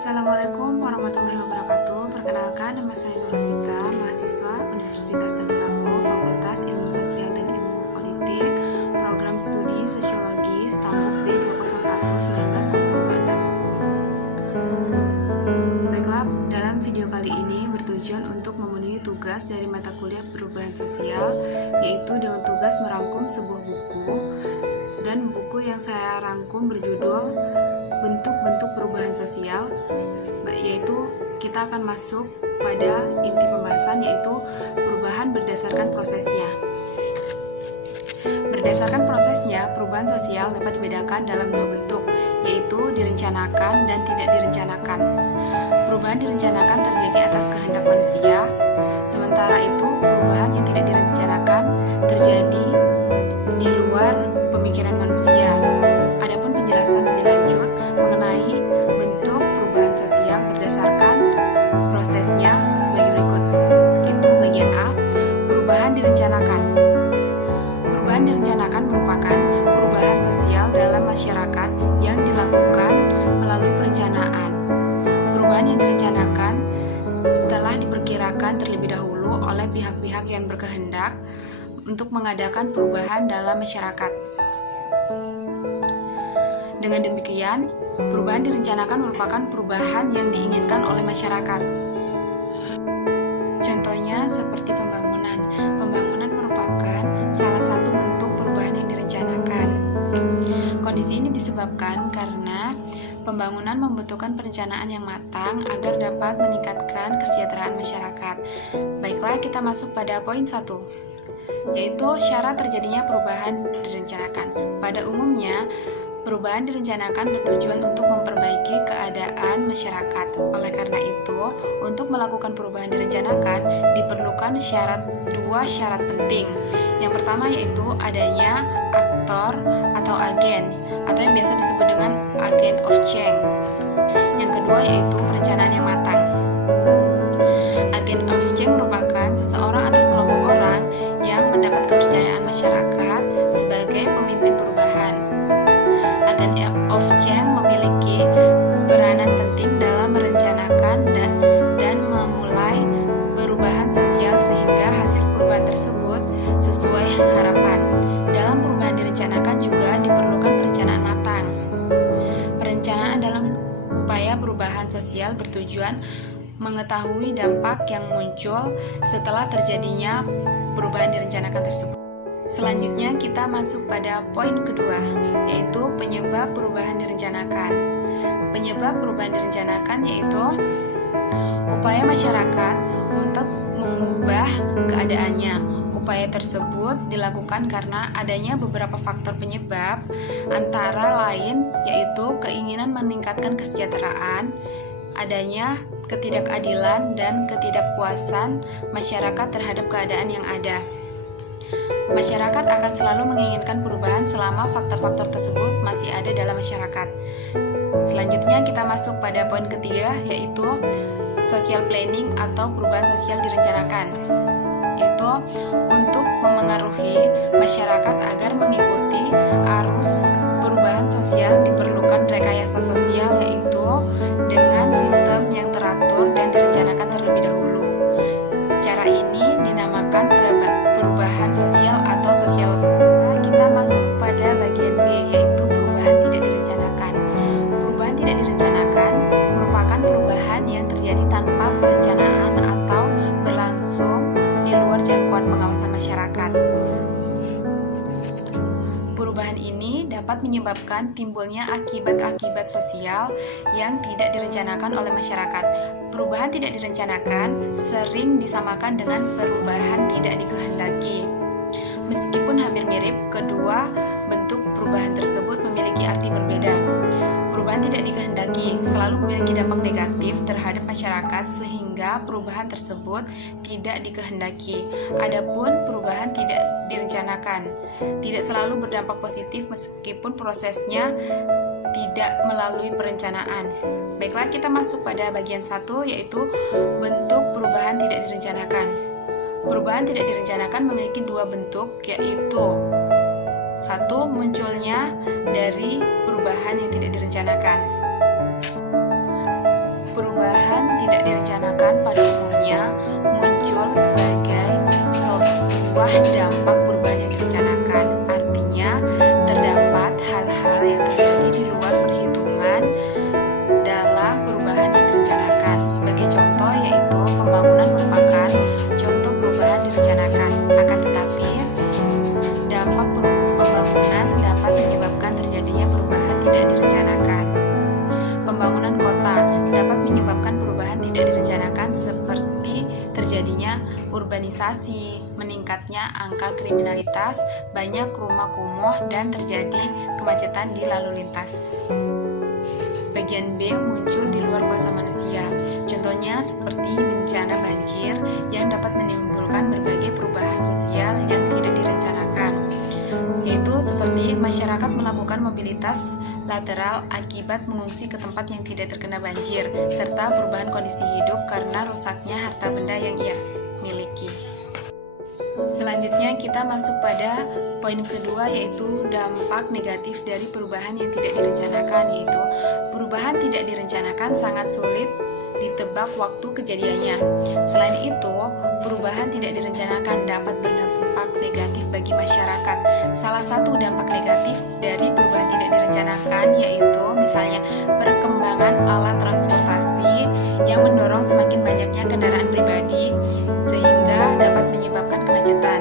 Assalamualaikum warahmatullahi wabarakatuh. Perkenalkan, nama saya Nur Sita, mahasiswa Universitas Tadulako, Fakultas Ilmu Sosial dan Ilmu Politik, Program Studi Sosiologi, Stampuk B201-19226. Baiklah, dalam video kali ini bertujuan untuk memenuhi tugas dari mata kuliah perubahan sosial, yaitu dengan tugas merangkum sebuah buku, dan buku yang saya rangkum berjudul Bentuk-bentuk perubahan sosial, yaitu kita akan masuk pada inti pembahasan, yaitu perubahan berdasarkan prosesnya. Berdasarkan prosesnya, perubahan sosial dapat dibedakan dalam dua bentuk, yaitu direncanakan dan tidak direncanakan. Perubahan direncanakan terjadi atas kehendak manusia, sementara itu perubahan yang tidak direncanakan terjadi di luar pemikiran manusia. Adapun penjelasan lebih lanjut mengenai bentuk perubahan sosial berdasarkan prosesnya sebagai berikut, yaitu bagian A, perubahan direncanakan. Perubahan direncanakan merupakan perubahan sosial dalam masyarakat yang dilakukan melalui perencanaan. Perubahan yang direncanakan telah diperkirakan terlebih dahulu oleh pihak-pihak yang berkehendak untuk mengadakan perubahan dalam masyarakat. Dengan demikian, perubahan direncanakan merupakan perubahan yang diinginkan oleh masyarakat. Contohnya seperti pembangunan. Pembangunan merupakan salah satu bentuk perubahan yang direncanakan. Kondisi ini disebabkan karena pembangunan membutuhkan perencanaan yang matang agar dapat meningkatkan kesejahteraan masyarakat. Baiklah, kita masuk pada poin 1, yaitu syarat terjadinya perubahan direncanakan. Pada umumnya, perubahan direncanakan bertujuan untuk memperbaiki keadaan masyarakat. Oleh karena itu, untuk melakukan perubahan direncanakan diperlukan dua syarat penting. Yang pertama yaitu adanya aktor atau agen, atau yang biasa disebut dengan agent of change. Yang kedua yaitu perencanaan yang matang. Agent of change merupakan seseorang atau sekelompok orang yang mendapat kepercayaan masyarakat sebagai pemimpin perubahan. Agent of change memiliki peranan penting dalam merencanakan dan memulai perubahan sosial sehingga hasil perubahan tersebut sesuai harapan. Dalam perubahan direncanakan juga diperlukan perencanaan matang. Perencanaan dalam upaya perubahan sosial bertujuan mengetahui dampak yang muncul setelah terjadinya perubahan direncanakan tersebut. Selanjutnya kita masuk pada poin kedua, yaitu penyebab perubahan direncanakan. Penyebab perubahan direncanakan yaitu upaya masyarakat untuk mengubah keadaannya. Upaya tersebut dilakukan karena adanya beberapa faktor penyebab, antara lain yaitu keinginan meningkatkan kesejahteraan, adanya ketidakadilan dan ketidakpuasan masyarakat terhadap keadaan yang ada. Masyarakat akan selalu menginginkan perubahan selama faktor-faktor tersebut masih ada dalam masyarakat. Selanjutnya kita masuk pada poin ketiga, yaitu social planning atau perubahan sosial direncanakan, yaitu untuk memengaruhi masyarakat agar mengikuti arus perubahan sosial diperlukan rekayasa sosial, yaitu dengan sistem yang teratur dan direncanakan terlebih dahulu. Cara ini dinamakan perubahan sosial atau sosial. Kita masuk pada bagian B, yaitu perubahan tidak direncanakan. Perubahan tidak direncanakan merupakan perubahan yang terjadi tanpa perencanaan atau berlangsung di luar jangkauan pengawasan masyarakat. Perubahan ini dapat menyebabkan timbulnya akibat-akibat sosial yang tidak direncanakan oleh masyarakat. Perubahan tidak direncanakan sering disamakan dengan perubahan tidak dikehendaki. Meskipun hampir mirip, kedua bentuk perubahan tersebut memiliki arti berbeda. Perubahan tidak dikehendaki selalu memiliki dampak negatif terhadap masyarakat sehingga perubahan tersebut tidak dikehendaki. Adapun perubahan tidak direncanakan tidak selalu berdampak positif meskipun prosesnya tidak melalui perencanaan. Baiklah, kita masuk pada bagian 1, yaitu bentuk perubahan tidak direncanakan. Perubahan tidak direncanakan memiliki dua bentuk, yaitu 1. Munculnya dari perubahan yang tidak direncanakan. adalah dampak perubahan yang direncanakan. Artinya, terdapat hal-hal yang terjadi di luar perhitungan dalam perubahan yang direncanakan. Sebagai contoh yaitu pembangunan merupakan contoh perubahan direncanakan. Akan tetapi, dampak pembangunan dapat menyebabkan terjadinya perubahan tidak direncanakan. Pembangunan kota dapat menyebabkan perubahan tidak direncanakan seperti terjadinya urbanisasi, meningkatnya angka kriminalitas, banyak rumah kumuh, dan terjadi kemacetan di lalu lintas. Bagian B, muncul di luar kuasa manusia. Contohnya seperti bencana banjir yang dapat menimbulkan berbagai perubahan sosial yang tidak direncanakan, yaitu seperti masyarakat melakukan mobilitas lateral akibat mengungsi ke tempat yang tidak terkena banjir, serta perubahan kondisi hidup karena rusaknya harta benda yang ia miliki. Selanjutnya kita masuk pada poin kedua, yaitu dampak negatif dari perubahan yang tidak direncanakan, yaitu perubahan tidak direncanakan sangat sulit ditebak waktu kejadiannya. Selain itu, perubahan tidak direncanakan dapat berdampak negatif bagi masyarakat. Salah satu dampak negatif dari perubahan tidak direncanakan yaitu misalnya perkembangan alat transportasi yang mendorong semakin banyaknya kendaraan pribadi sehingga dapat menyebabkan kemacetan.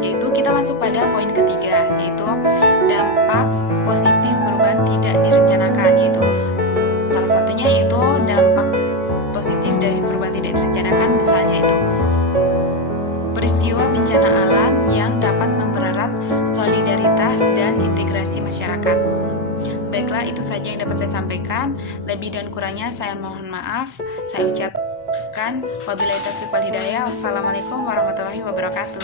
Yaitu kita masuk pada poin ketiga, yaitu dampak positif perubahan tidak direncanakan, yaitu salah satunya yaitu dampak positif dari perubahan tidak direncanakan, misalnya itu peristiwa bencana alam yang dapat mempererat solidaritas dan integrasi masyarakat. Baiklah, itu saja yang dapat saya sampaikan. Lebih dan kurangnya saya mohon maaf. Saya ucapkan wabillahi taufiq wal hidayah. Wassalamualaikum warahmatullahi wabarakatuh.